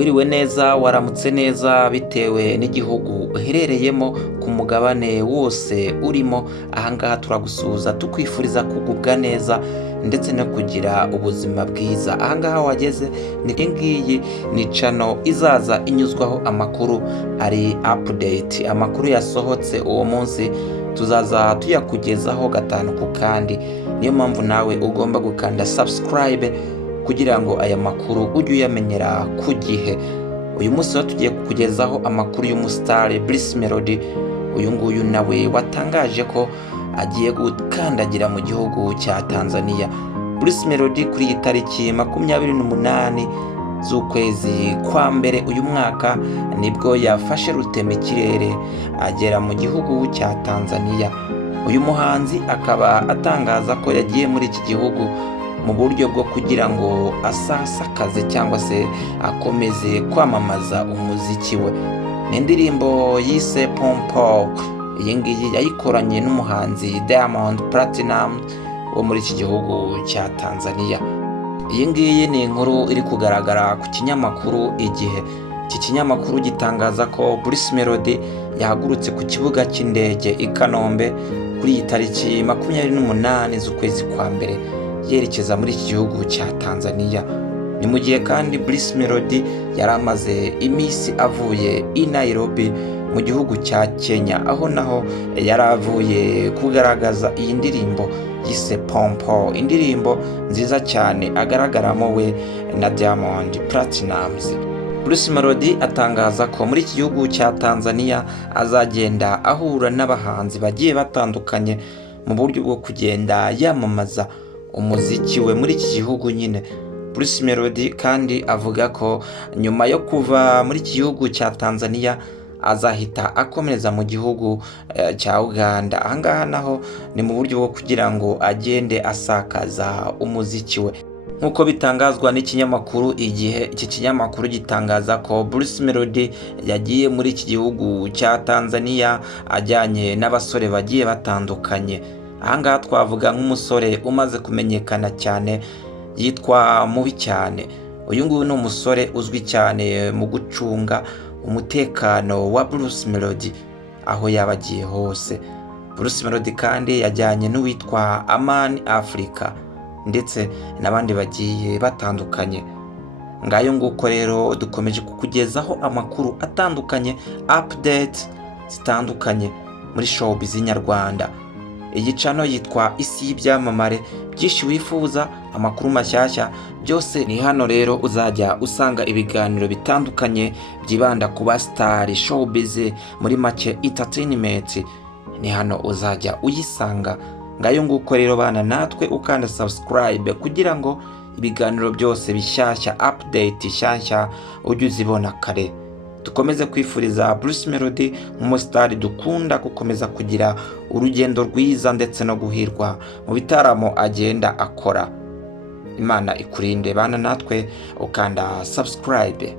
Wiriwe neza, waramutse neza bitewe n'igihugu uherereyemo ku mugabane wose urimo. Ahangaha turagusuhuza tukwifuriza kugubwa neza ndetse no kugira ubuzima bwiza. Ahangaha wageze ni ngiyi ni channel izaza inyuzwaho amakuru ari update, amakuru yasohotse uwo munsi tuzaza tuyakugezaho gatanu ku kandi. Niyo mpamvu nawe ugomba gukanda subscribe kugira ngo aya makuru ujye uyamenyera ku gihe. Uyu munsi tugiye kukugezaho amakuru y'umustar Bruce Melody. Uyu nguyu nawe watangaje ko agiye gukandagira mu gihugu cya Tanzania. Bruce Melody kuri iyi tariki 28 z'ukwezi kwa mbere uyu mwaka nibwo yafashe rutemikirere agera mu gihugu cya Tanzania. Uyu muhanzi akaba atangaza ko yagiye muri iki gihugu mu buryo bwo kugira ngo asasakaze cyangwa se akomeze kwamamaza umuziki we. N'indirimbo yise Pompo, iyi ngiyi yayikoranye n'umuhanzi Diamond Platinum wo muri iki gihugu cya Tanzania. Iyi ngiyi ni inkuru iri kugaragara ku kinyamakuru Igihe. Iki kinyamakuru gitangaza ko Bruce Melody yahagurutse ku kibuga cy'indege i Kanombe kuri iyi tariki 28 z'ukwezi kwa mbere yerekeza muri iki gihugu cya Tanzania. Ni mu gihe kandi Bruce Melody yari amaze iminsi avuye i Nairobi mu gihugu cya Kenya, aho naho yari avuye kugaragaza iyi ndirimbo yise Pompo, indirimbo nziza cyane agaragaramo we na Diamond Platnumz. Bruce Melody atangaza ko muri iki gihugu cya Tanzania azagenda ahura n'abahanzi bagiye batandukanye mu buryo bwo kugenda yamamaza umuziki we muri iki gihugu nyine. Bruce Melody kandi avuga ko nyuma yo kuva muri iki gihugu cya Tanzania azahita akomereza mu gihugu cya Uganda. Ahangaha naho ni mu buryo bwo kugira ngo agende asakaza umuziki we. Nkuko bitangazwa n'ikinyamakuru Igihe, iki kinyamakuru gitangaza ko Bruce Melody yagiye muri iki gihugu cya Tanzania ajyanye n'abasore bagiye batandukanye. Ahangaha twavuga nk'umusore umaze kumenyekana cyane yitwa Mubi Cyane. Uyu nguyu ni umusore uzwi cyane mu gucunga umutekano wa Bruce Melody aho yabagiye hose. Bruce Melody kandi yajyanye n'uwitwa Amani Africa ndetse n'abandi bagiye batandukanye. Ngayo nguko rero dukomeje kukugezaho amakuru atandukanye, update zitandukanye muri showbiz nyarwanda. Iyi channel yitwa Isi y'Ibyamamare. Byinshi wifuza, amakuru mashyashya, byose ni hano rero uzajya usanga ibiganiro bitandukanye byibanda ku ba star, showbiz, muri make entertainment. Ni hano uzajya uyisanga. Ngayo nguko rero bana natwe ukanda subscribe kugira ngo ibiganiro byose bishyashya, update shyashya ujye uzibona kare. Dukomeze kwifuriza Bruce Melody nk'umustar dukunda gukomeza kugira urugendo rwiza ndetse no guhirwa mu bitaramo agenda akora. Imana ikurinde bana natwe ukanda subscribe.